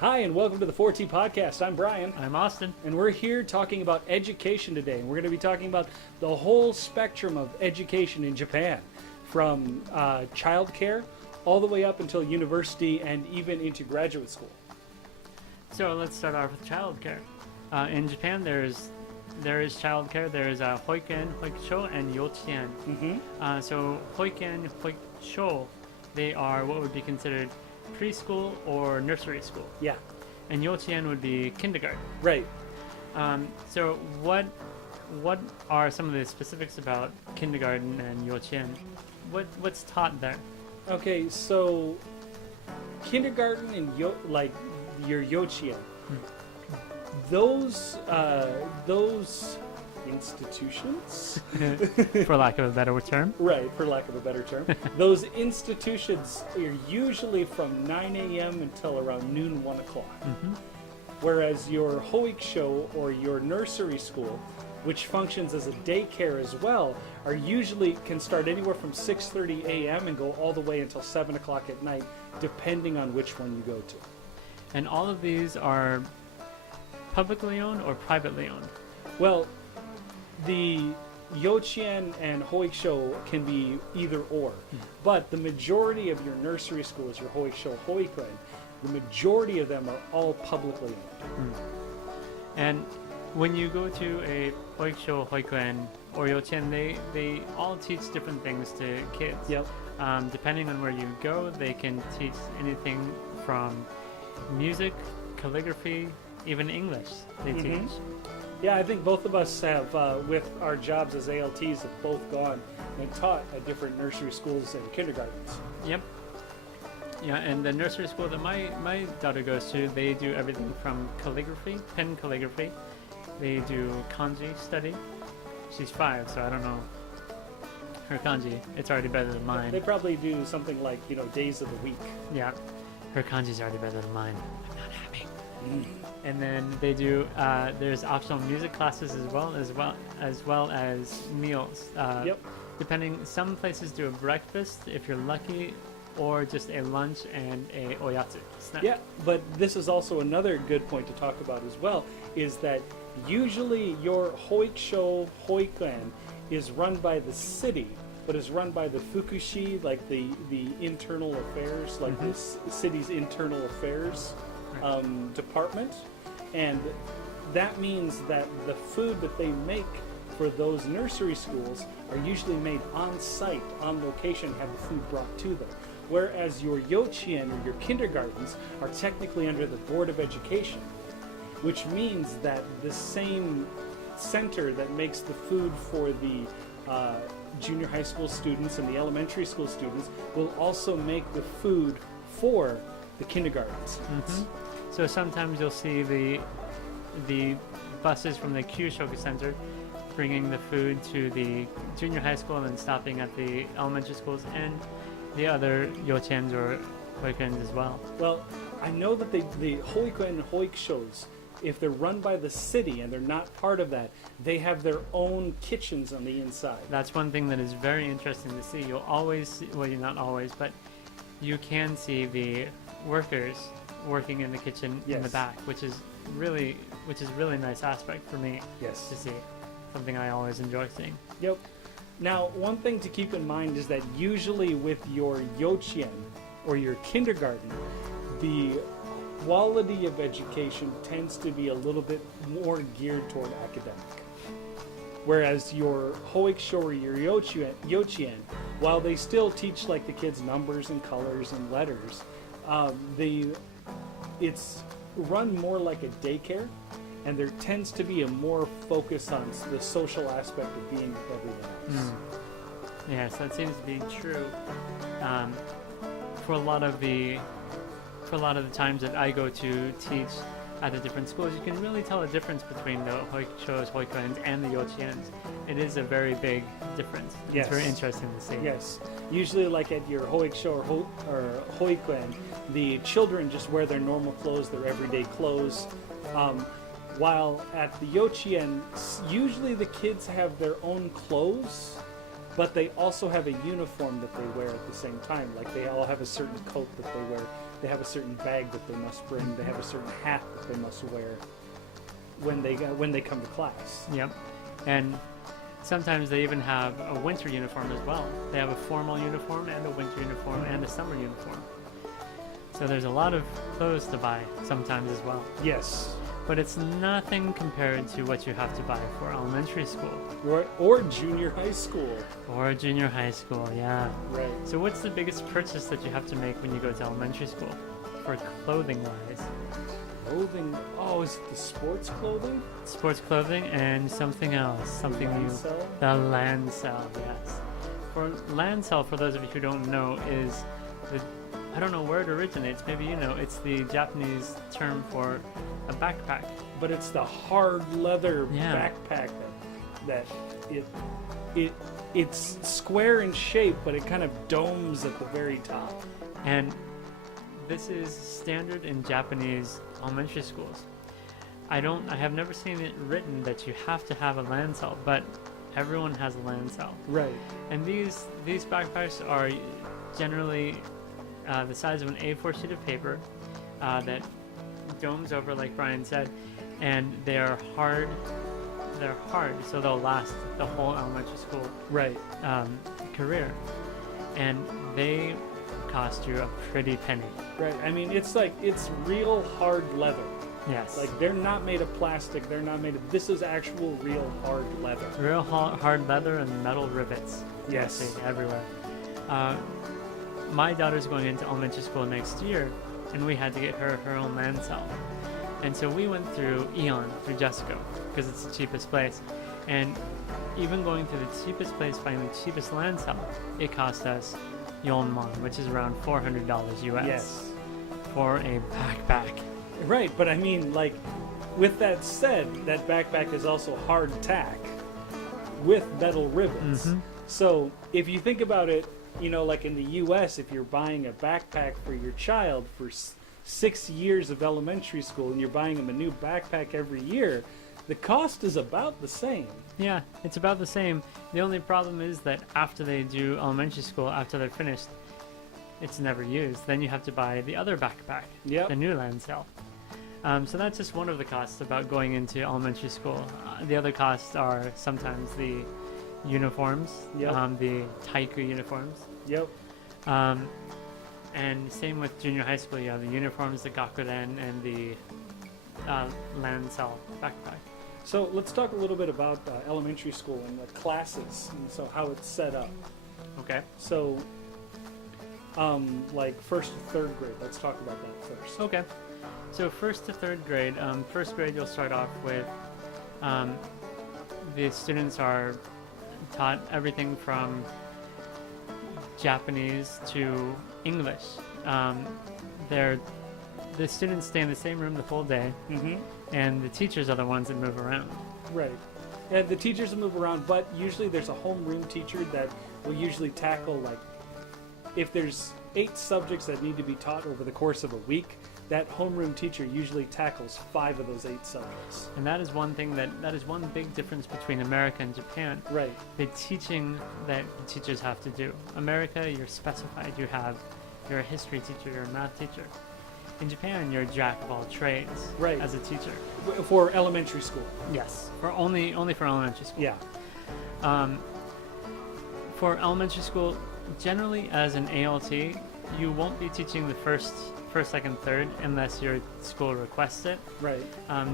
Hi, and welcome to the 4T Podcast. I'm Brian. I'm Austin. And we're here talking about education today. And we're going to be talking about the whole spectrum of education in Japan, from childcare all the way up until university and even into graduate school. So let's start off with childcare. In Japan, there is childcare. There is hoiken, hoikusho, and yochien. Mm-hmm. So hoiken, hoikusho, they are what would be considered preschool or nursery school. Yeah. And yochien would be kindergarten. Right. So what are some of the specifics about kindergarten and yochien? What's taught there? Okay, so kindergarten and your yochien, those institutions, For lack of a better term. right, for lack of a better term, those institutions are usually from 9 a.m. until around noon, 1 o'clock. Mm-hmm. Whereas your hoikusho or your nursery school, which functions as a daycare as well, are usually can start anywhere from 6:30 a.m. and go all the way until 7 o'clock at night, depending on which one you go to. And all of these are publicly owned or privately owned? Well, the yochien and hoikusho can be either or, but the majority of your nursery schools, your hoikusho, hoikuen, the majority of them are all publicly owned. And when you go to a hoikusho, hoikuen, or yochien, they all teach different things to kids. Yep. Depending on where you go, they can teach anything from music, calligraphy, even English they teach. Yeah, I think both of us have, with our jobs as ALTs, have both gone and taught at different nursery schools and kindergartens. Yep. Yeah, and the nursery school that my daughter goes to, they do everything from calligraphy, pen calligraphy. They do kanji study. She's 5, so I don't know her kanji. It's already better than mine. They probably do something like, days of the week. Yeah, her kanji's already better than mine. I'm not happy. And then they do. There's optional music classes as well as meals. Yep. Depending, some places do a breakfast if you're lucky, or just a lunch and a oyatsu snack. Yeah, but this is also another good point to talk about as well, is that usually your hoikusho, hoikuen is run by the city, but is run by the fukushi, like the internal affairs, like the city's internal affairs department. And that means that the food that they make for those nursery schools are usually made on site, on location, have the food brought to them. Whereas your yochien or your kindergartens are technically under the Board of Education, which means that the same center that makes the food for the junior high school students and the elementary school students will also make the food for the kindergartens. So sometimes you'll see the buses from the Kyushoku Center bringing the food to the junior high school and then stopping at the elementary schools and the other yochiens or hoikens as well. Well, I know that the hoikuen and hoikushos, if they're run by the city and they're not part of that, they have their own kitchens on the inside. That's one thing that is very interesting to see. You'll always see, well, you're not always, but you can see the workers working in the kitchen in the back, which is really nice aspect for me to see. Something I always enjoy seeing. Yep. Now, one thing to keep in mind is that usually with your yochien or your kindergarten, the quality of education tends to be a little bit more geared toward academic. Whereas your hoikusho or your yochien, while they still teach like the kids numbers and colors and letters, it's run more like a daycare, and there tends to be a more focus on the social aspect of being with everyone else. Yes, that seems to be true. For a lot of the times that I go to teach at the different schools, you can really tell a difference between the hoikushos, hoikuens, and the yochiens. It is a very big difference. Yes. It's very interesting to see. Yes. Usually, like at your hoikusho or hoikuen, the children just wear their normal clothes, their everyday clothes. While at the yochien, usually the kids have their own clothes, but they also have a uniform that they wear at the same time. Like they all have a certain coat that they wear. They have a certain bag that they must bring. They have a certain hat that they must wear when they come to class. Yep. And sometimes they even have a winter uniform as well. They have a formal uniform and a winter uniform and a summer uniform. So there's a lot of clothes to buy sometimes as well. Yes. But it's nothing compared to what you have to buy for elementary school. Or junior high school. Or junior high school, yeah. Right. So what's the biggest purchase that you have to make when you go to elementary school for clothing-wise? Clothing? Oh, is it the sports clothing? Sports clothing and something else. Something new. The Lantz, yes. For Lantz, for those of you who don't know, is the... I don't know where it originates. Maybe you know. It's the Japanese term for a backpack. But it's the hard leather backpack that it's square in shape, but it kind of domes at the very top. And this is standard in Japanese elementary schools. I have never seen it written that you have to have a Lantz, but everyone has a Lantz. Right. And these backpacks are generally the size of an A4 sheet of paper that domes over, like Brian said, and they are hard. They're hard, so they'll last the whole elementary school career, and they cost you a pretty penny. Right. I mean, it's real hard leather. Yes. Like they're not made of plastic. They're not made of. This is actual real hard leather. Real hard leather and metal rivets. Yes. Everywhere. My daughter's going into elementary school next year, and we had to get her own Lantz. And so we went through Eon, through Jesco, because it's the cheapest place. And even going to the cheapest place, finding the cheapest Lantz, it cost us Yonmon, which is around $400 US. Yes. For a backpack. Right, but I mean, like, with that said, that backpack is also hard tack with metal rivets. Mm-hmm. So if you think about it, you know, like in the U.S., if you're buying a backpack for your child for 6 years of elementary school and you're buying them a new backpack every year, the cost is about the same. Yeah, it's about the same. The only problem is that after they do elementary school, after they're finished, it's never used. Then you have to buy the other backpack, the new Lantz. So that's just one of the costs about going into elementary school. The other costs are sometimes the uniforms, the Tohoku uniforms. Yep. And same with junior high school. You have the uniforms, the gakuren, and the Lantz backpack. So let's talk a little bit about elementary school and the classes, and so how it's set up. Okay. So, like first to third grade. Let's talk about that first. Okay. So first to third grade. First grade, you'll start off with the students are taught everything from Japanese to English. The students stay in the same room the whole day, and the teachers are the ones that move around. Right. And the teachers will move around, but usually there's a homeroom teacher that will usually tackle, like, if there's 8 subjects that need to be taught over the course of a week, that homeroom teacher usually tackles 5 of those 8 subjects. And that is one thing that is one big difference between America and Japan. Right. The teaching that the teachers have to do. America, you're specified. You're a history teacher, you're a math teacher. In Japan, you're a jack of all trades as a teacher. For elementary school. Yes. For only for elementary school. Yeah. For elementary school, generally as an ALT, you won't be teaching the first, second, third unless your school requests it. Right.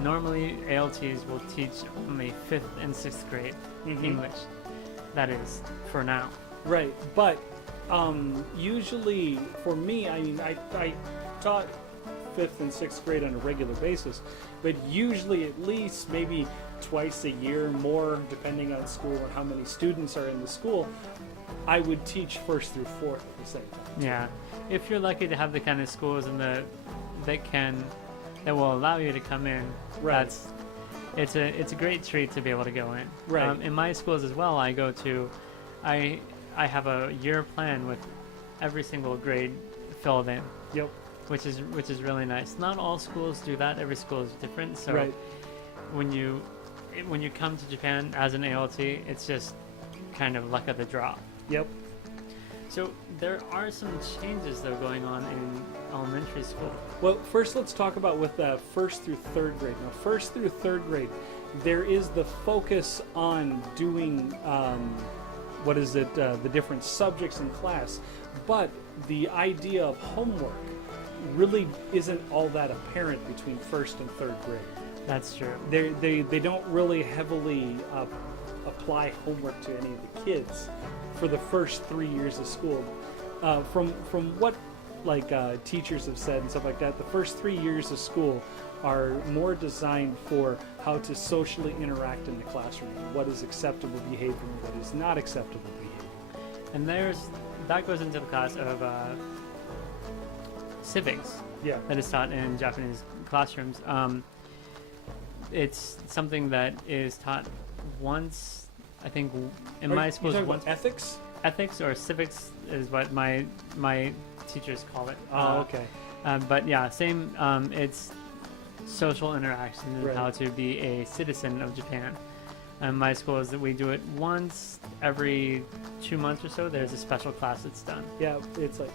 Normally, ALTs will teach only 5th and 6th grade English. That is for now. Right. But usually for me, I mean, I taught 5th and 6th grade on a regular basis, but usually at least maybe twice a year, more depending on school and how many students are in the school, I would teach 1st through 4th at the same time. Yeah, if you're lucky to have the kind of schools and that will allow you to come in, it's a great treat to be able to go in. Right. In my schools as well, I have a year plan with every single grade filled in. Yep. Which is really nice. Not all schools do that. Every school is different. So when you come to Japan as an ALT, it's just kind of luck of the draw. Yep. So there are some changes though going on in elementary school. Well, first let's talk about with first through third grade. Now, first through third grade, there is the focus on doing the different subjects in class, but the idea of homework really isn't all that apparent between first and third grade. That's true. They don't really heavily apply homework to any of the kids for the first 3 years of school. From what teachers have said and stuff like that, the first 3 years of school are more designed for how to socially interact in the classroom, what is acceptable behavior and what is not acceptable behavior. And that goes into the class of civics. Yeah. That is taught in Japanese classrooms. It's something that is taught once, I think, in my school. You're talking about ethics? Ethics or civics is what my teachers call it. Oh, okay. But yeah, same. It's social interaction and Right. how to be a citizen of Japan. My school is that we do it once every 2 months or so. There's a special class that's done. Yeah, it's like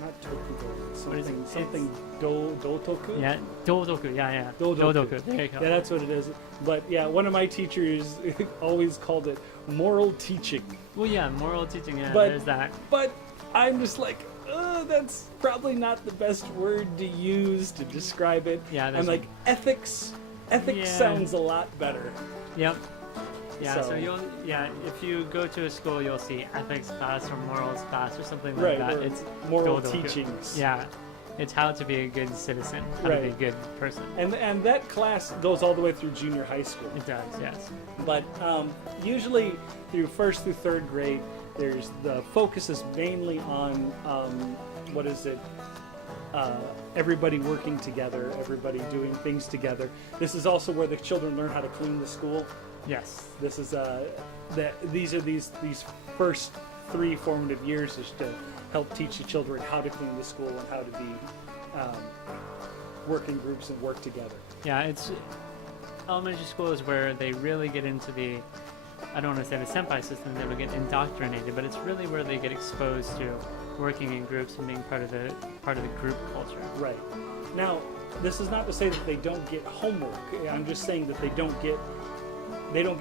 not Tohoku, What is it? something Dotoku. Yeah, Dodoku. Yeah. Dodoku. There you go. Yeah, that's what it is. But yeah, one of my teachers always called it moral teaching. Well, yeah, moral teaching. Yeah, But- there's that. But I'm just like, that's probably not the best word to use to describe it. Yeah, I'm there's like, ethics. Ethics Yeah. sounds a lot better. Yep. Yeah, so So- if you go to a school, you'll see ethics class or morals class or something like Right, that. or It's moral Dodoku. teachings. Yeah, it's how to be a good citizen, how to be a Right. good person. And that class goes all the way through junior high school. It does, yes. But usually through first through third grade, there's the focus is mainly on everybody working together, everybody doing things together. This is also where the children learn how to clean the school. Yes. This is these first 3 formative years is to help teach the children how to clean the school and how to be work in groups and work together. Yeah, it's elementary school is where they really get into the, I don't want to say the senpai system, they would get indoctrinated, but it's really where they get exposed to working in groups and being part of the group culture. Right. Now, this is not to say that they don't get homework. I'm just saying that they don't get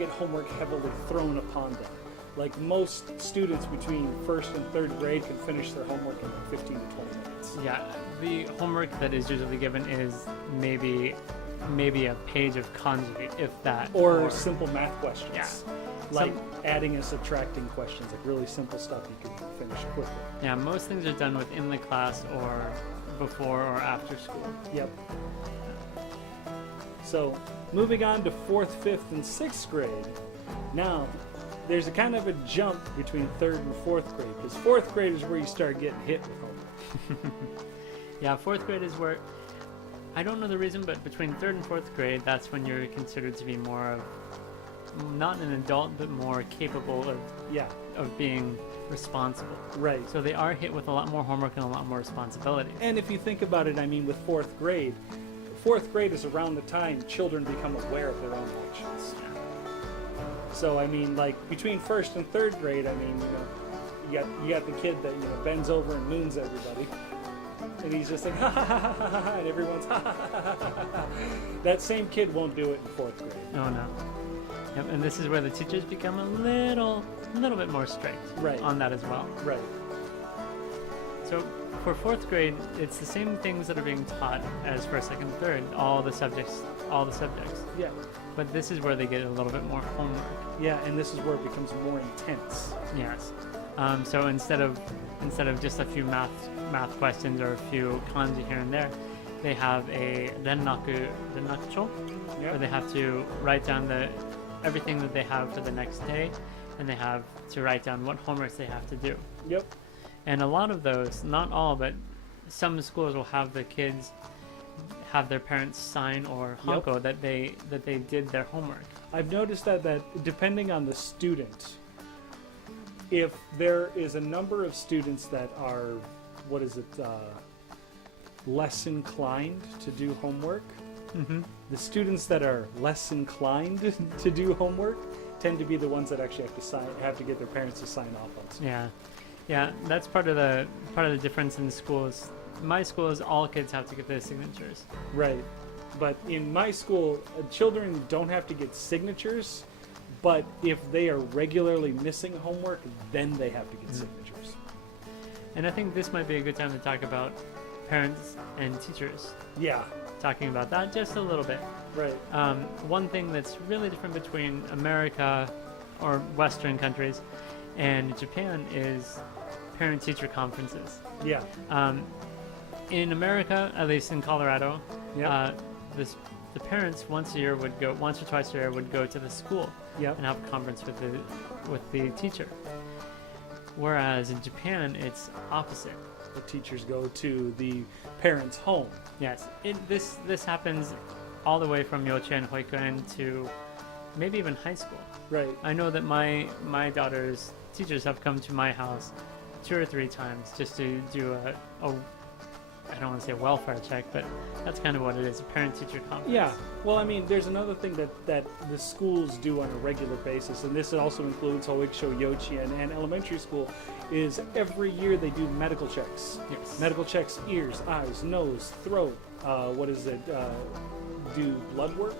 homework heavily thrown upon them. Like most students between first and third grade can finish their homework in like 15 to 20 minutes. Yeah, the homework that is usually given is maybe a page of kanji, if that. Or simple math questions. Yeah. Like adding and subtracting questions, like really simple stuff you can finish quickly. Yeah, most things are done within the class or before or after school. Yep. So, moving on to 4th, 5th, and 6th grade. Now, there's a kind of a jump between 3rd and 4th grade, because 4th grade is where you start getting hit with homework. Yeah, 4th grade is where, I don't know the reason, but between 3rd and 4th grade, that's when you're considered to be more of, not an adult, but more capable of being responsible. Right. So they are hit with a lot more homework and a lot more responsibilities. And if you think about it, I mean, with 4th grade is around the time children become aware of their own actions. So, I mean, like, between 1st and 3rd grade, I mean, you got the kid that, bends over and moons everybody. And he's just like, ha ha ha ha ha ha, and everyone's ha ha ha ha ha ha. That same kid won't do it in 4th grade. Oh, no. Yep, and this is where the teachers become a little bit more strict on that as well. Right. So for 4th grade, it's the same things that are being taught as 1st, 2nd, 3rd, all the subjects. Yeah. But this is where they get a little bit more homework. Yeah, and this is where it becomes more intense. Yes. So instead of just a few math questions or a few kanji here and there, they have a rennakucho, where they have to write down everything that they have for the next day, and they have to write down what homeworks they have to do. Yep. And a lot of those, not all, but some schools will have the kids have their parents sign or hanko that they did their homework. I've noticed that depending on the student, if there is a number of students that are, less inclined to do homework, Mm-hmm. the students that are less inclined to do homework tend to be the ones that actually have to get their parents to sign off on stuff. Yeah, that's part of the difference in the schools. My school is all kids have to get their signatures. Right. But in my school, children don't have to get signatures, but if they are regularly missing homework, then they have to get signatures. And I think this might be a good time to talk about parents and teachers. Yeah. Talking about that just a little bit. Right. One thing that's really different between America or Western countries and Japan is parent-teacher conferences. Yeah. In America, at least in Colorado, Yep. the parents once or twice a year would go to the school Yep. and have a conference with the teacher. Whereas in Japan, it's opposite. The teachers go to the parents' home. Yes, this happens all the way from Yochien, Hoikuen to maybe even high school. Right. I know that my daughter's teachers have come to my house 2 or 3 times just to do a I don't want to say a welfare check, but that's kind of what it is, a parent-teacher conference. Yeah. Well, I mean, there's another thing that the schools do on a regular basis, and this also includes Hoiksho, Yochien, and elementary school, is every year they do medical checks. Yes. Medical checks, ears, eyes, nose, throat, do blood work?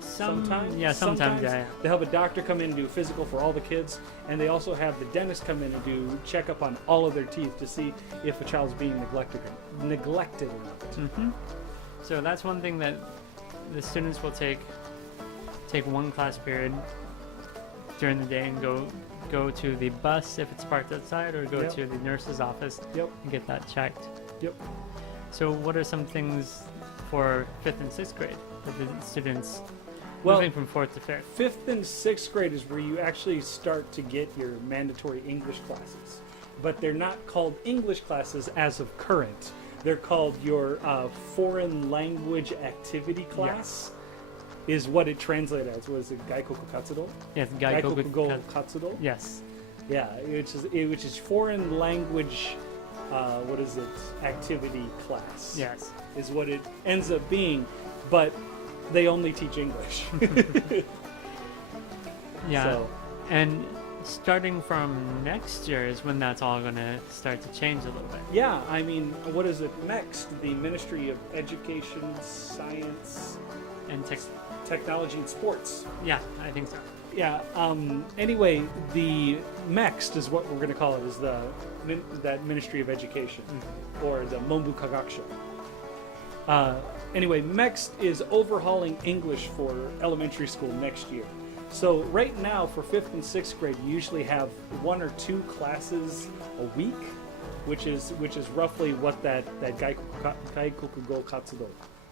Sometimes. Yeah, sometimes, yeah. They have a doctor come in and do physical for all the kids, and they also have the dentist come in and do checkup on all of their teeth to see if a child's being neglected or not. Mm-hmm. So that's one thing that the students will take one class period during the day and go to the bus if it's parked outside, or go Yep. to the nurse's office Yep. and get that checked. Yep. So what are some things for 5th and 6th grade for the students Well, moving from 4th to 5th? 5th and 6th grade is where you actually start to get your mandatory English classes. But they're not called English classes as of current. They're called your foreign language activity class, is what it translates as. What is it, Gaikoku Katsudo? Yes, Gaikoku Katsudo? Yes. Yeah, which is foreign language, activity class. Yes. Is what it ends up being, but they only teach English. Yeah. So, And starting from next year is when that's all going to start to change a little bit. yeah, I mean, what is it next? The Ministry of Education, Science, And Technology, and Sports. yeah, I think so. Yeah. Anyway, the MEXT is what we're going to call it. Is that Ministry of Education, or the Monbu Kagakusho. Anyway, MEXT is overhauling English for elementary school next year. So right now, for 5th and 6th grade, you usually have 1 or 2 classes a week, which is roughly what that Gaikoku Go Katsudo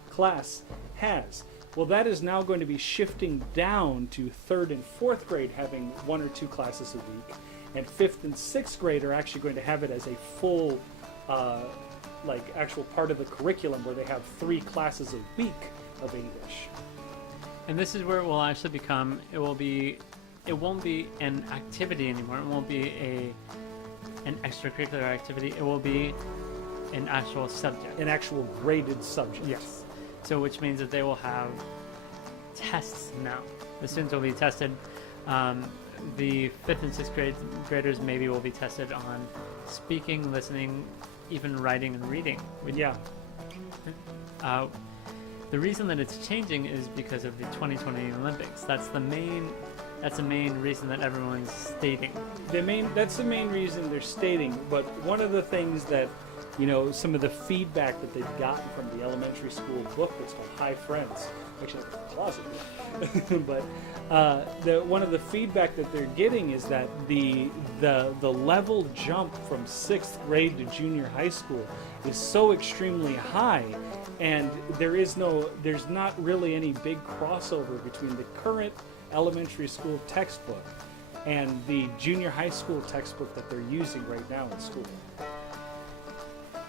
class has. Well, that is now going to be shifting down to 3rd and 4th grade having 1 or 2 classes a week, and 5th and 6th grade are actually going to have it as a full, actual part of the curriculum where they have 3 classes a week of English. And this is where it will actually become, it won't be an activity anymore. It won't be an extracurricular activity. It will be an actual subject. An actual graded subject. Yes. So which means that they will have tests now. The students will be tested. The 5th and 6th graders maybe will be tested on speaking, listening, even writing and reading. Yeah. The reason that it's changing is because of the 2020 Olympics. That's the main reason that everyone's stating. That's the main reason they're stating. But one of the things that, some of the feedback that they've gotten from the elementary school book that's called Hi Friends, actually it's a closet, but one of the feedback that they're getting is that the level jump from 6th grade to junior high school is so extremely high, and there's not really any big crossover between the current elementary school textbook and the junior high school textbook that they're using right now in school.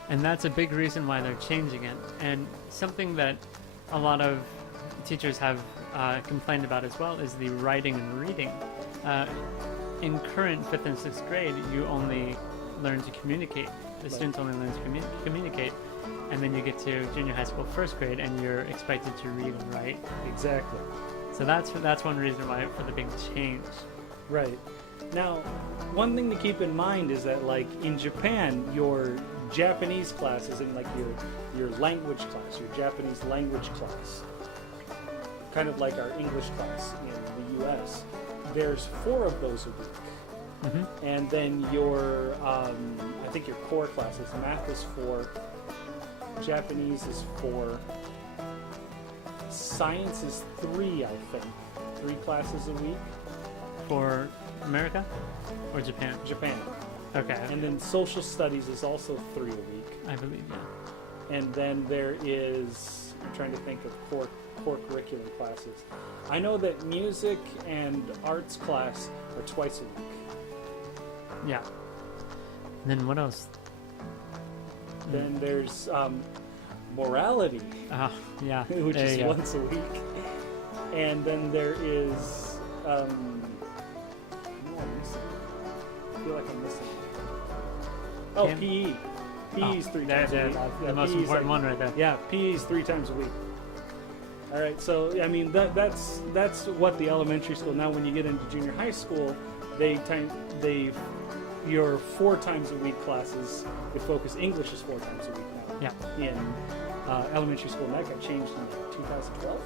And that's a big reason why they're changing it. And something that a lot of teachers have complained about as well is the writing and reading. In current 5th and 6th grade, you only learn to communicate. The students only learn to communicate. And then you get to junior high school 1st grade and you're expected to read and write. Exactly. So that's one reason why for the big change. Right. Now, one thing to keep in mind is that, like, in Japan, your Japanese class is in, like, your language class, your Japanese language class, kind of like our English class in the U.S. There's 4 of those a week. Mm-hmm. And then your, I think your core classes, math is 4, Japanese is 4, science is 3, I think. 3 classes a week. For America or Japan? Japan. Okay. And then social studies is also 3 a week. I believe, yeah. And then there is, I'm trying to think of core curriculum classes. I know that music and arts class are twice a week. Yeah. And then what else? Then there's morality, Oh, yeah. which There is you go. once a week. And then there is, I know I'm missing. I feel like I'm missing. Oh, Chem- PE. PE is 3 times a week. The most PE is important one right there. Yeah, PE is 3 times a week. All right, so I mean that's what the elementary school. Now, when you get into junior high school, your 4 times a week classes. They focus English is 4 times a week now. Yeah. In elementary school, and that got changed in 2012.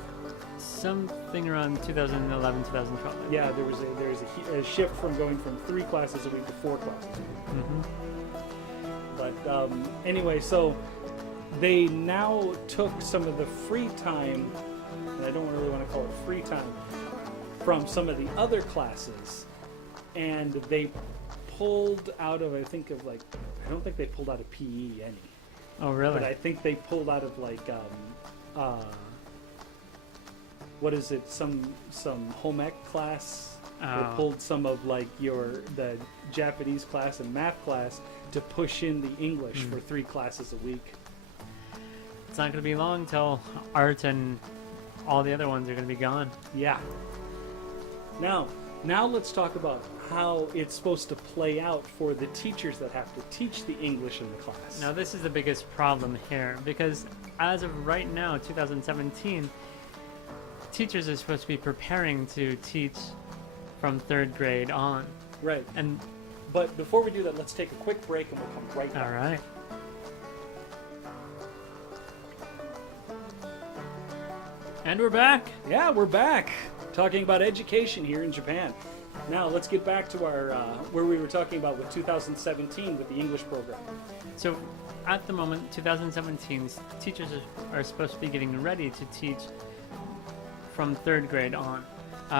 Something around 2011, 2012. Yeah, there was a shift from going from 3 classes a week to 4 classes a week. Mm-hmm. But anyway, so they now took some of the free time, and I don't really want to call it free time, from some of the other classes, and they pulled out of, I don't think they pulled out of PE any. Oh, really? But I think they pulled out of like, what is it, some home ec class. They pulled some of like the Japanese class and math class to push in the English for 3 classes a week. It's not going to be long till art and all the other ones are going to be gone. Yeah. Now let's talk about how it's supposed to play out for the teachers that have to teach the English in the class. Now, this is the biggest problem here, because as of right now, 2017, teachers are supposed to be preparing to teach from 3rd grade on. Right. But before we do that, let's take a quick break and we'll come right back. All right. And we're back. Yeah, we're back talking about education here in Japan. Now let's get back to our where we were talking about with 2017 with the English program. So at the moment, 2017, teachers are supposed to be getting ready to teach from 3rd grade on.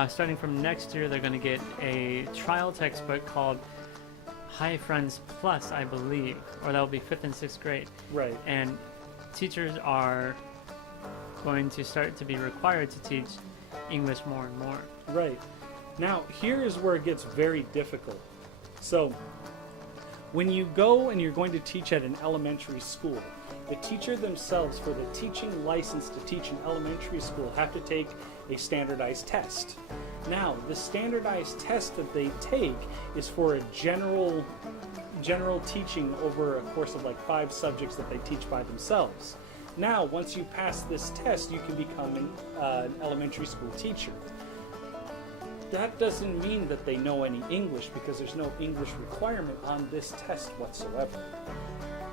Starting from next year, they're going to get a trial textbook called Hi Friends Plus, I believe, or that will be 5th and 6th grade. Right. And teachers are going to start to be required to teach English more and more. Right. Now, here is where it gets very difficult. So, when you go and you're going to teach at an elementary school, the teacher themselves, for the teaching license to teach in elementary school, have to take a standardized test. Now, the standardized test that they take is for a general teaching over a course of like 5 subjects that they teach by themselves. Now, once you pass this test, you can become an elementary school teacher. That doesn't mean that they know any English, because there's no English requirement on this test whatsoever.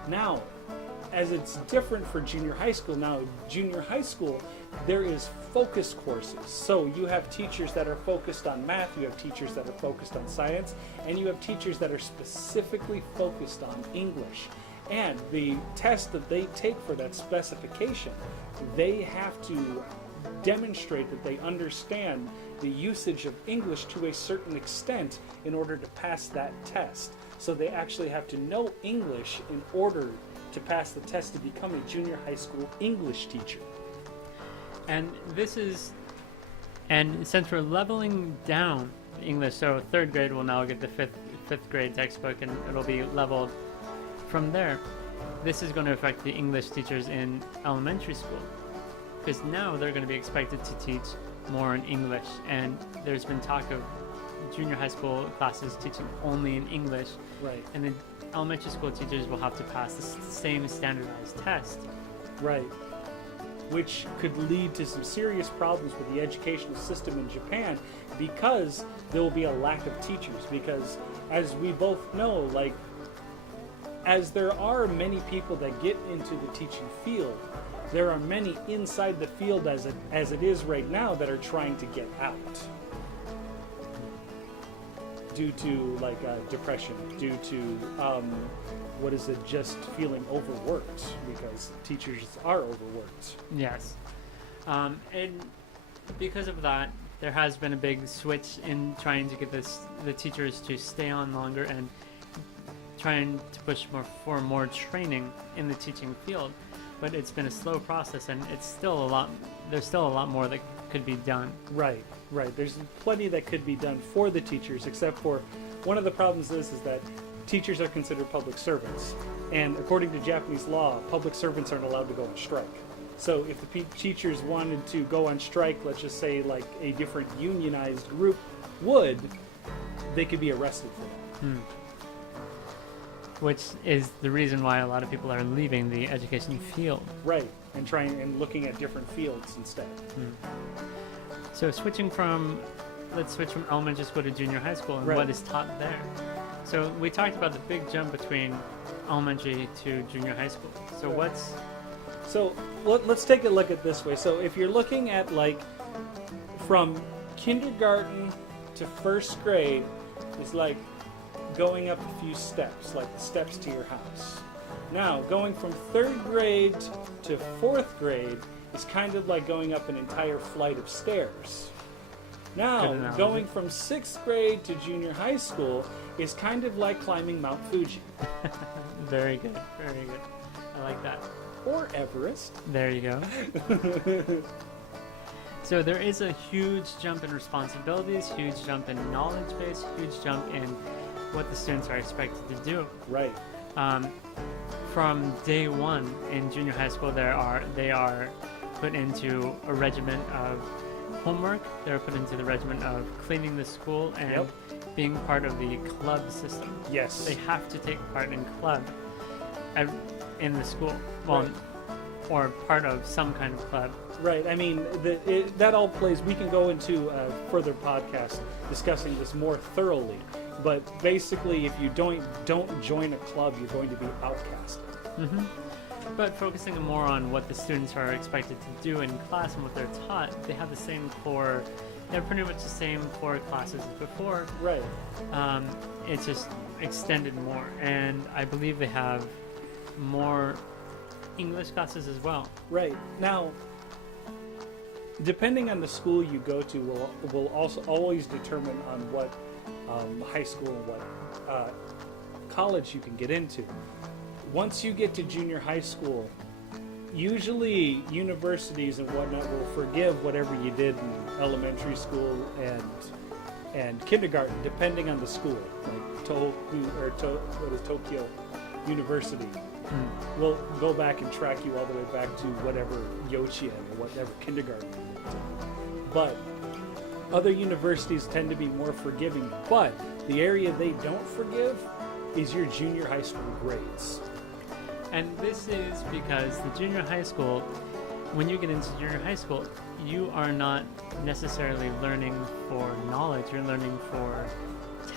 Now, as it's different for junior high school, junior high school, there is focus courses. So you have teachers that are focused on math, you have teachers that are focused on science, and you have teachers that are specifically focused on English. And the test that they take for that specification, they have to demonstrate that they understand the usage of English to a certain extent in order to pass that test. So they actually have to know English in order to pass the test to become a junior high school English teacher. And since we're leveling down English, so 3rd grade will now get the fifth grade textbook, and it'll be leveled from there. This is going to affect the English teachers in elementary school, because now they're going to be expected to teach more in English, and there's been talk of junior high school classes teaching only in English. Right. And the elementary school teachers will have to pass the same standardized test. Right. which could lead to some serious problems with the educational system in Japan, because there will be a lack of teachers. Because as we both know, like, as there are many people that get into the teaching field, there are many inside the field as it is right now that are trying to get out due to like depression, due to just feeling overworked, because teachers are overworked. Yes. And because of that, there has been a big switch in trying to get the teachers to stay on longer and trying to push for more training in the teaching field. But it's been a slow process, and there's still a lot more that could be done. Right. There's plenty that could be done for the teachers, except for one of the problems is that teachers are considered public servants. And according to Japanese law, public servants aren't allowed to go on strike. So if the teachers wanted to go on strike, let's just say like a different unionized group would, they could be arrested for that. Which is the reason why a lot of people are leaving the education field. Right, and looking at different fields instead. So let's switch from elementary school to junior high school and what is taught there. So we talked about the big jump between elementary to junior high school. So let's take a look at this way. So if you're looking at like from kindergarten to first grade, it's like going up a few steps, like the steps to your house. Now, going from third grade to fourth grade is kind of like going up an entire flight of stairs. Now, going from sixth grade to junior high school is kind of like climbing Mount Fuji. Very good. I like that. Or Everest. There you go. So there is a huge jump in responsibilities, huge jump in knowledge base, huge jump in what the students are expected to do. Right. From day one in junior high school, they are put into a regimen of homework. They're put into the regimen of cleaning the school and being part of the club system. Yes. They have to take part in club in the school. Well, or part of some kind of club. Right. I mean, that all plays. We can go into a further podcast discussing this more thoroughly. But basically, if you don't join a club, you're going to be outcasted. But focusing more on what the students are expected to do in class and what they're taught, they have the same core. They have pretty much the same core classes as before. Right. It's just extended more, and I believe they have more English classes as well. Right. Now, depending on the school you go to, will also always determine on what high school and what college you can get into. Once you get to junior high school, usually universities and whatnot will forgive whatever you did in elementary school and kindergarten, depending on the school. Like Tohoku or Tokyo University will go back and track you all the way back to whatever Yochien or whatever kindergarten you went to. But other universities tend to be more forgiving, but the area they don't forgive is your junior high school grades. And this is because the junior high school, when you get into junior high school, you are not necessarily learning for knowledge, you're learning for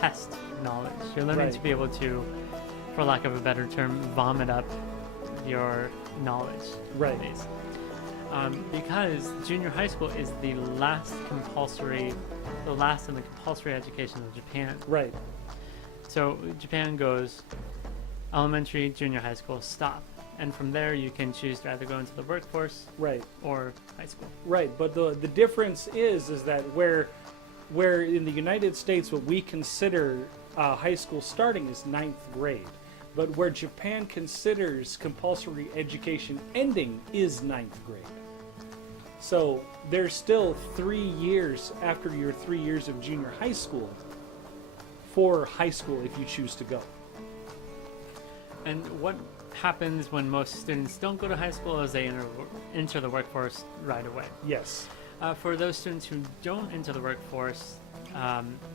test knowledge. You're learning to be able to, for lack of a better term, vomit up your knowledge. Right. Because junior high school is the last in the compulsory education of Japan. Right. So Japan goes elementary, junior high school, stop. And from there you can choose to either go into the workforce or high school. Right, but the difference is that where in the United States what we consider high school starting is 9th grade. But where Japan considers compulsory education ending is 9th grade. So there's still 3 years after your 3 years of junior high school for high school if you choose to go. And what happens when most students don't go to high school is they enter the workforce right away. Yes. For those students who don't enter the workforce,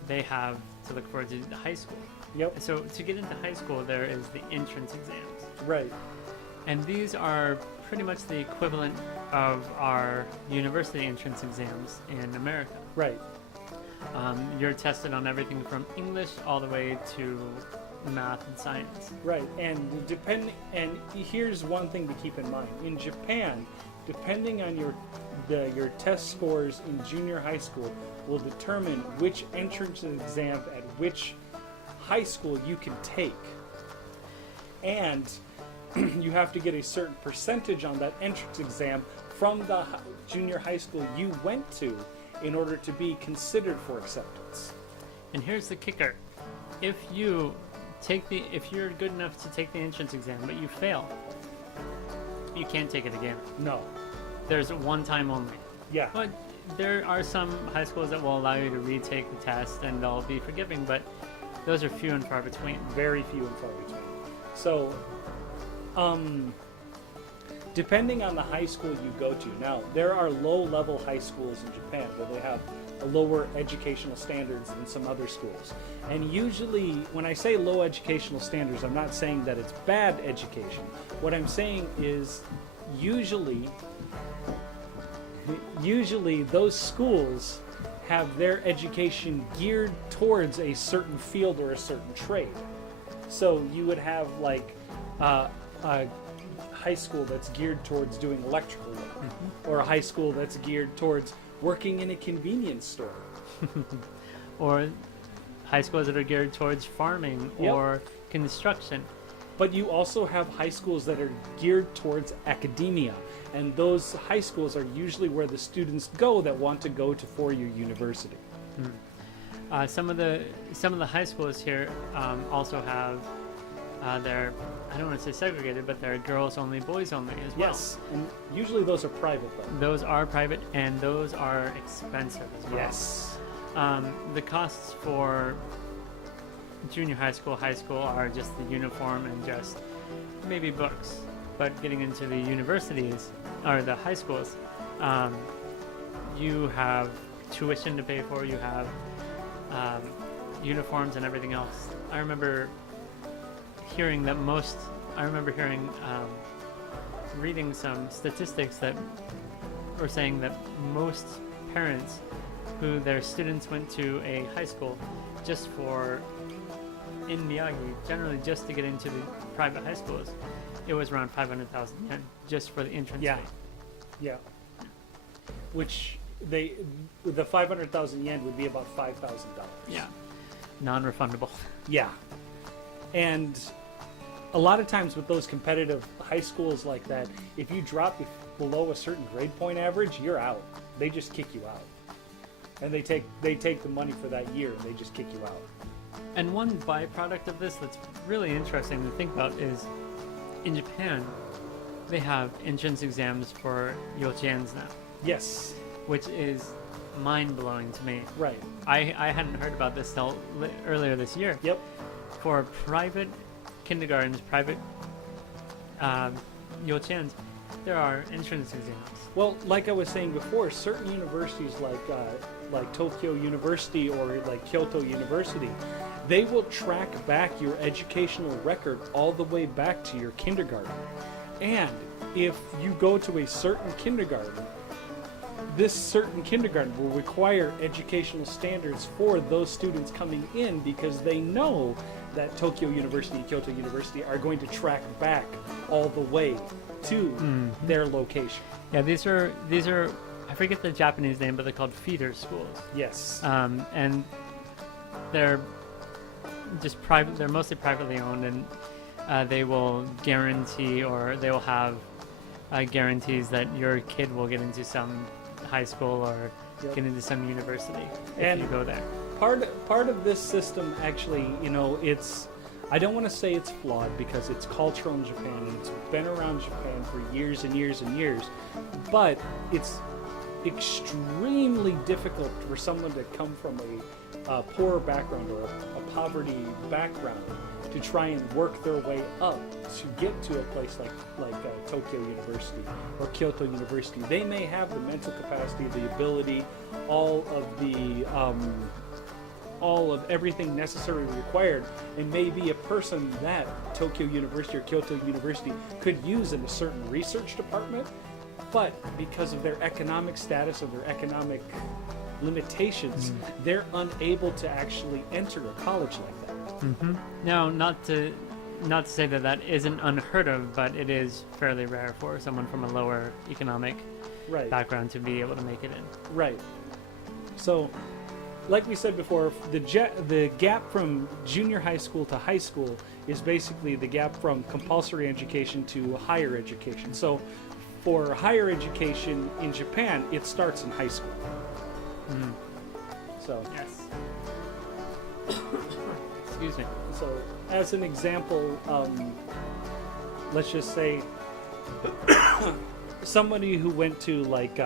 they have to look forward to high school. Yep. So to get into high school, there is the entrance exams. Right. And these are pretty much the equivalent of our university entrance exams in America. Right. You're tested on everything from English all the way to math and science. Right, and here's one thing to keep in mind. In Japan, depending on your test scores in junior high school will determine which entrance exam at which high school you can take. And you have to get a certain percentage on that entrance exam from the junior high school you went to in order to be considered for acceptance. And here's the kicker. If you're good enough to take the entrance exam but you fail, you can't take it again. No. There's one time only. Yeah. But there are some high schools that will allow you to retake the test and they'll be forgiving, but those are few and far between. Very few and far between. So, depending on the high school you go to, now there are low-level high schools in Japan where they have a lower educational standards than some other schools. And usually, when I say low educational standards, I'm not saying that it's bad education. What I'm saying is usually those schools have their education geared towards a certain field or a certain trade. So you would have like a high school that's geared towards doing electrical work, or a high school that's geared towards working in a convenience store. Or high schools that are geared towards farming or construction. But you also have high schools that are geared towards academia, and those high schools are usually where the students go that want to go to four-year university. Some of the high schools here also have their, I don't want to say segregated, but they're girls only, boys only as well. Yes, and usually those are private though. Those are private, and those are expensive as well. Yes. The costs for junior high school are just the uniform and just maybe books. But getting into the universities or the high schools, you have tuition to pay for, you have uniforms and everything else. I remember reading some statistics that were saying that most parents who their students went to a high school just for, in Miyagi, generally just to get into the private high schools, it was around 500,000 yen just for the entrance fee. Yeah. Which the 500,000 yen would be about $5,000. Yeah. Non-refundable. Yeah. And a lot of times with those competitive high schools like that, if you drop below a certain grade point average, you're out. They just kick you out. And they take the money for that year and they just kick you out. And one byproduct of this that's really interesting to think about is in Japan, they have entrance exams for youchiens now. Yes. Which is mind-blowing to me. Right. I hadn't heard about this till earlier this year. Yep. For private kindergartens, private youchiens, there are entrance exams. Well, like I was saying before, certain universities like Tokyo University or like Kyoto University, they will track back your educational record all the way back to your kindergarten. And if you go to a certain kindergarten, this certain kindergarten will require educational standards for those students coming in because they know that Tokyo University and Kyoto University are going to track back all the way to their location. Yeah, these are I forget the Japanese name, but they're called feeder schools. Yes. And they're just private. They're mostly privately owned, and they will guarantee, or they will have guarantees that your kid will get into some high school or get into some university if you go there. Part of this system, actually, I don't want to say it's flawed because it's cultural in Japan and it's been around Japan for years and years and years, but it's extremely difficult for someone to come from a poor background or a poverty background to try and work their way up to get to a place like Tokyo University or Kyoto University. They may have the mental capacity, the ability, all of the all of everything necessary required, and maybe a person that Tokyo University or Kyoto University could use in a certain research department, but because of their economic status or their economic limitations, they're unable to actually enter a college like that. Now, not to say that that isn't unheard of, but it is fairly rare for someone from a lower economic background to be able to make it in. Right. So, like we said before, the gap from junior high school to high school is basically the gap from compulsory education to higher education. So, for higher education in Japan, it starts in high school. So, yes. Excuse me. So, as an example, let's just say somebody who went to like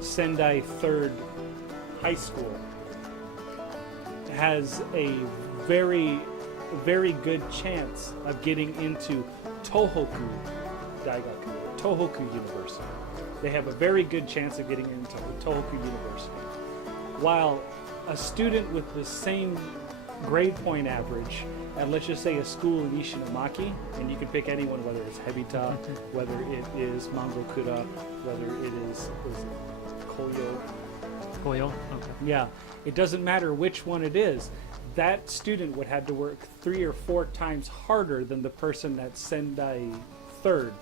Sendai 3rd High School has a very, very good chance of getting into Tohoku Daigaku, Tohoku University. They have a very good chance of getting into Tohoku University. While a student with the same grade point average at, let's just say, a school in Ishinomaki, and you can pick anyone, whether it's Hebita, whether it is Mangokura, whether it is Koyo. Okay. Yeah, it doesn't matter which one it is. That student would have to work 3 or 4 times harder than the person at Sendai 3rd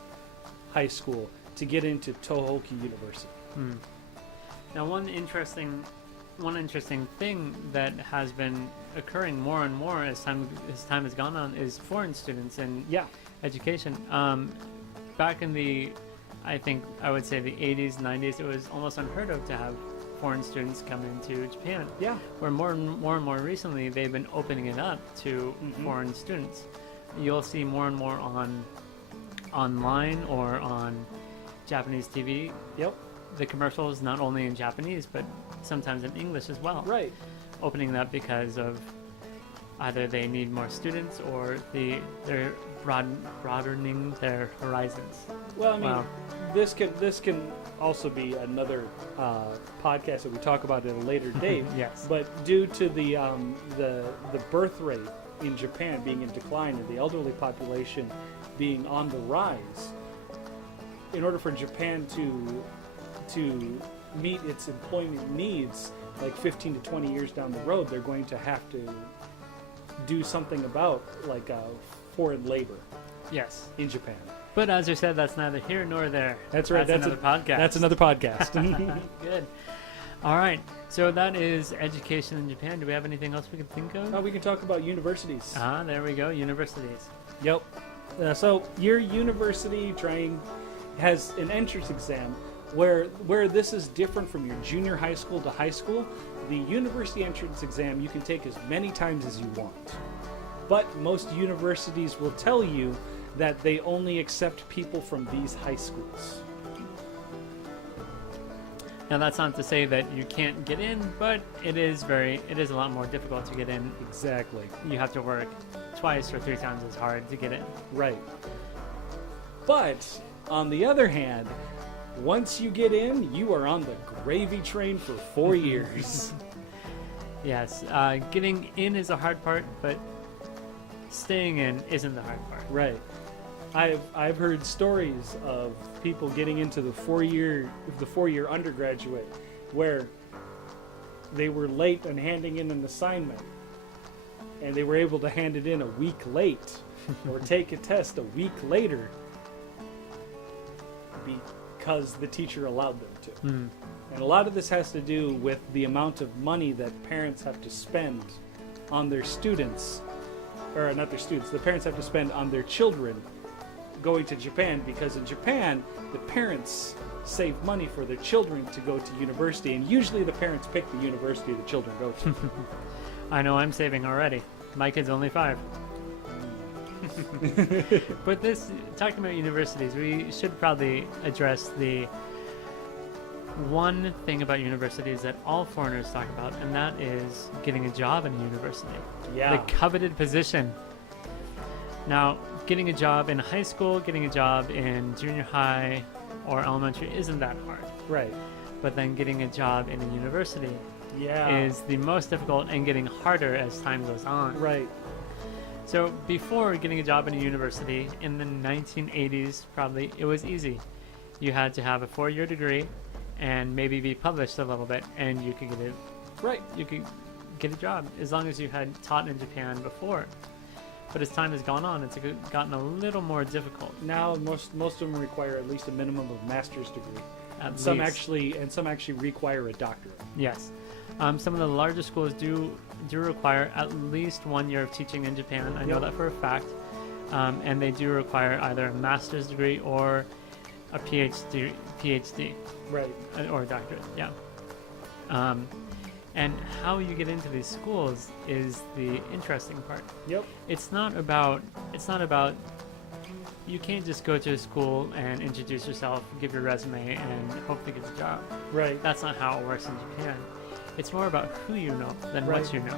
High School to get into Tohoku University. Now, one interesting thing that has been occurring more and more as time has gone on is foreign students in education. Back in the, I think I would say the 80s, 90s, it was almost unheard of to have foreign students come into Japan. Yeah. Where more and more recently, they've been opening it up to foreign students. You'll see more and more online or on Japanese TV. Yep. The commercials not only in Japanese but sometimes in English as well. Right. Opening that because of either they need more students or they're broadening their horizons. Well, I mean, this can also be another podcast that we talk about at a later date. Yes. But due to the birth rate in Japan being in decline and the elderly population being on the rise, in order for Japan to meet its employment needs, like 15 to 20 years down the road, they're going to have to do something about like foreign labor. Yes. In Japan. But as you said, that's neither here nor there. That's right. That's another podcast. That's another podcast. Good. All right. So that is education in Japan. Do we have anything else we can think of? We can talk about universities. There we go. Universities. Yep. So your university has an entrance exam where this is different from your junior high school to high school. The university entrance exam you can take as many times as you want. But most universities will tell you that they only accept people from these high schools. Now that's not to say that you can't get in, but it is a lot more difficult to get in. Exactly. You have to work twice or 3 times as hard to get in. Right. But on the other hand, once you get in, you are on the gravy train for 4 years. Yes, getting in is the hard part, but staying in isn't the hard part. Right. I've heard stories of people getting into the 4-year undergraduate where they were late on handing in an assignment, and they were able to hand it in a week late or take a test a week later because the teacher allowed them to. And a lot of this has to do with the amount of money that parents have to spend on their students, or not their students, the parents have to spend on their children going to Japan, because in Japan, the parents save money for their children to go to university, and usually the parents pick the university the children go to. I know I'm saving already. My kid's only 5. But talking about universities, we should probably address the one thing about universities that all foreigners talk about, and that is getting a job in a university. Yeah. The coveted position. Now, getting a job in high school, getting a job in junior high or elementary isn't that hard. Right. But then getting a job in a university is the most difficult and getting harder as time goes on. Right. So before getting a job in a university in the 1980s, probably, it was easy. You had to have a 4-year degree and maybe be published a little bit, and you could get it. Right. You could get a job as long as you had taught in Japan before. But as time has gone on, it's gotten a little more difficult. Now most of them require at least a minimum of master's degree. Some actually require a doctorate. Yes. Some of the larger schools do require at least 1 year of teaching in Japan. I know that for a fact. And they do require either a master's degree or a PhD. Right. Or a doctorate, yeah. And how you get into these schools is the interesting part. Yep. It's not about you can't just go to a school and introduce yourself, give your resume, and hope to get a job. Right. That's not how it works in Japan. It's more about who you know than what you know.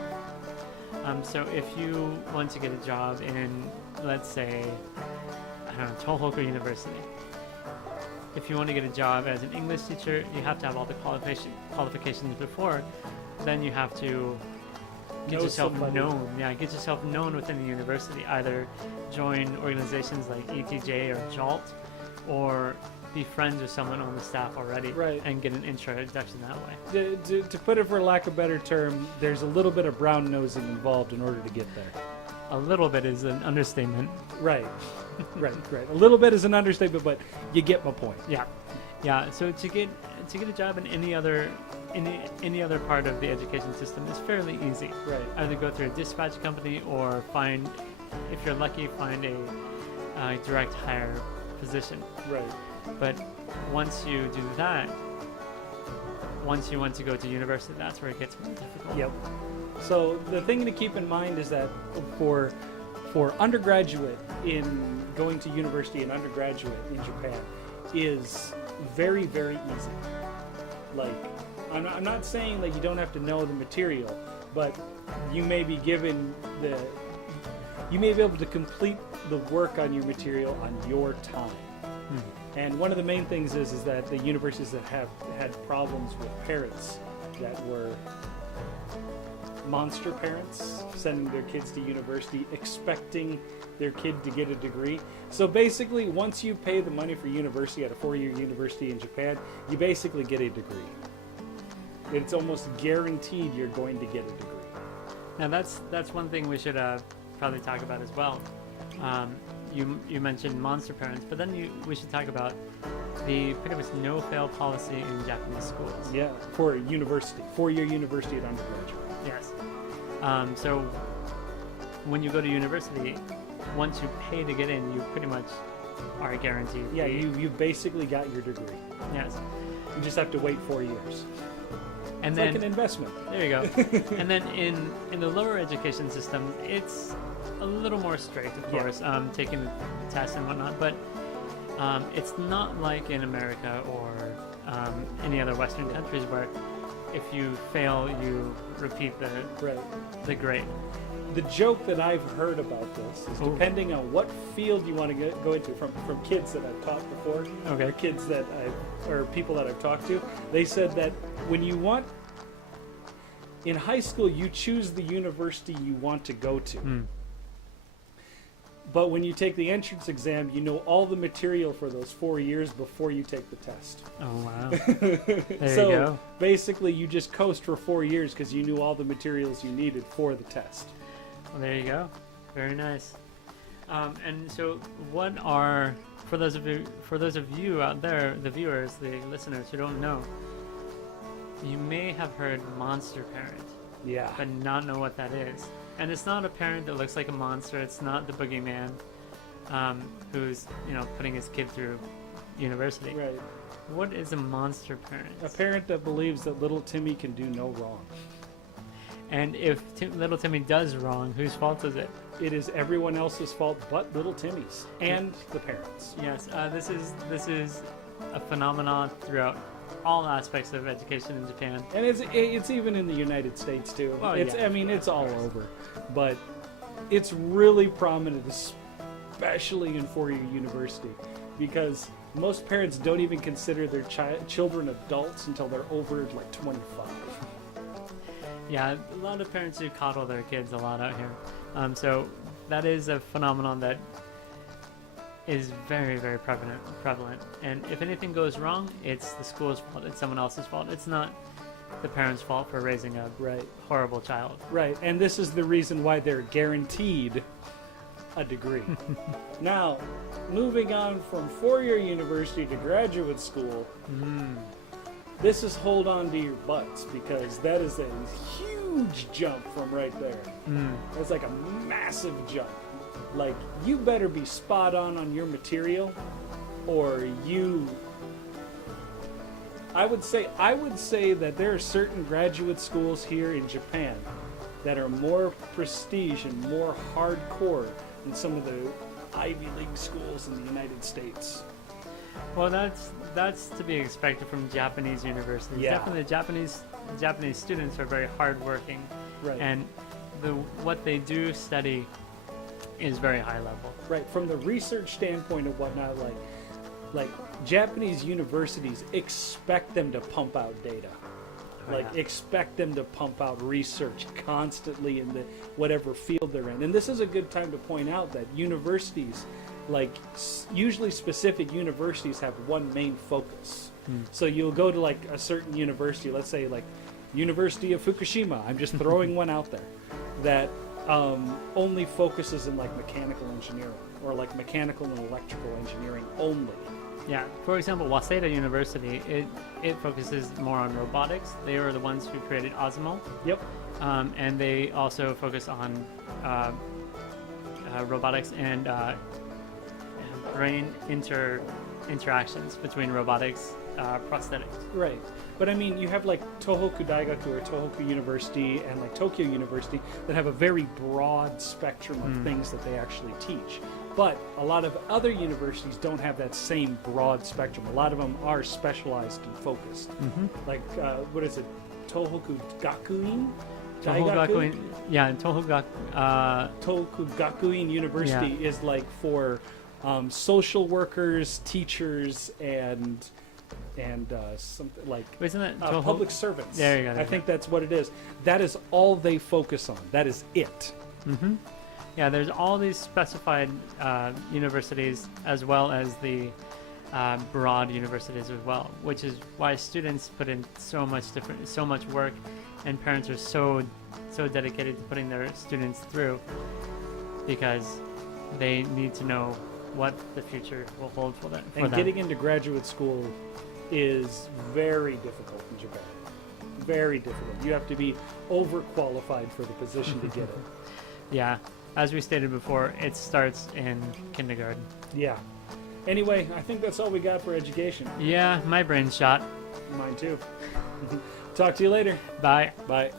So if you want to get a job in, let's say, I don't know, Tohoku University. If you want to get a job as an English teacher, you have to have all the qualifications before. Then you have to get yourself known. Yeah, get yourself known within the university. Either join organizations like ETJ or JALT, or be friends with someone on the staff already, and get an introduction that way. To put it for lack of a better term, there's a little bit of brown nosing involved in order to get there. A little bit is an understatement. Right. Right. A little bit is an understatement, but you get my point. Yeah. So to get a job in any other part of the education system is fairly easy. Right. Either go through a dispatch company or find, if you're lucky, find a direct hire position. Right. But once you do that, once you want to go to university, that's where it gets more difficult. Yep. So the thing to keep in mind is that for undergraduate in going to university and undergraduate in Japan is very, very easy. Like, I'm not saying that you don't have to know the material, but you may be you may be able to complete the work on your material on your time. Mm-hmm. And one of the main things is that the universities that have had problems with parents that were monster parents sending their kids to university expecting their kid to get a degree. So basically, once you pay the money for university at a 4-year university in Japan, you basically get a degree. It's almost guaranteed you're going to get a degree. Now that's one thing we should probably talk about as well. You mentioned monster parents, but then we should talk about the pretty much no-fail policy in Japanese schools. Yeah, for university, 4-year university at undergraduate. Yes. So when you go to university, once you pay to get in, you pretty much are guaranteed. Yeah, you basically got your degree. Yes. You just have to wait 4 years. And it's then, like an investment. There you go. And then in the lower education system, it's a little more strict, of course, taking the tests and whatnot, but it's not like in America or any other Western countries where if you fail, you repeat the grade. The joke that I've heard about this is depending on what field you want to go into, from kids that I've taught before, or kids or people that I've talked to, they said that when you want, in high school, you choose the university you want to go to. But when you take the entrance exam, you know all the material for those 4 years before you take the test. Oh, wow. There you go. Basically, you just coast for 4 years because you knew all the materials you needed for the test. Well, there you go. Very nice. And so what are, for those of you out there, the viewers, the listeners who don't know, you may have heard monster parent. Yeah. But not know what that is. And it's not a parent that looks like a monster. It's not the boogeyman who's, putting his kid through university. Right. What is a monster parent? A parent that believes that little Timmy can do no wrong. And if little Timmy does wrong, whose fault is it? It is everyone else's fault but little Timmy's and the parents. Yes, this is a phenomenon throughout all aspects of education in Japan, and it's even in the United States too. Oh, it's all over, but it's really prominent, especially in 4-year university, because most parents don't even consider their children adults until they're over like 25. Yeah, a lot of parents do coddle their kids a lot out here. So that is a phenomenon that is very, very prevalent. And if anything goes wrong, it's the school's fault. It's someone else's fault. It's not the parents' fault for raising a horrible child. Right, and this is the reason why they're guaranteed a degree. Now, moving on from four-year university to graduate school, this is hold on to your butts, because that is a huge jump from right there. That's like a massive jump. Like, you better be spot on your material, or you... I would say that there are certain graduate schools here in Japan that are more prestige and more hardcore than some of the Ivy League schools in the United States. Well, that's to be expected from Japanese universities. Yeah. Definitely, Japanese students are very hardworking, Right. and what they do study is very high level. Right, from the research standpoint and whatnot, like Japanese universities expect them to pump out data. Expect them to pump out research constantly in the whatever field they're in. And this is a good time to point out that universities, like usually specific universities, have one main focus. So you'll go to like a certain university, let's say like University of Fukushima, I'm just throwing one out there, that only focuses in like mechanical engineering, or like mechanical and electrical engineering only. Yeah, for example, Waseda University, it focuses more on robotics. They were the ones who created Osmo. Yep. And they also focus on robotics and brain interactions between robotics, prosthetics. Right. But I mean, you have like Tohoku Daigaku or Tohoku University and like Tokyo University that have a very broad spectrum of things that they actually teach. But a lot of other universities don't have that same broad spectrum. A lot of them are specialized and focused. Like, what is it? Tohoku Gakuin? Tohoku, yeah, Tohoku Gakuin University is like for social workers, teachers, and something like isn't that public servants. There you go. I think that's what it is. That is all they focus on. That is it. Yeah, there's all these specified universities as well as the broad universities as well, which is why students put in so much work, and parents are so dedicated to putting their students through, because they need to know what the future will hold for them. And getting into graduate school is very difficult in Japan. Very difficult. You have to be overqualified for the position to get it. Yeah. As we stated before, it starts in kindergarten. Yeah. Anyway, I think that's all we got for education. Yeah, my brain's shot. Mine too. Talk to you later. Bye. Bye.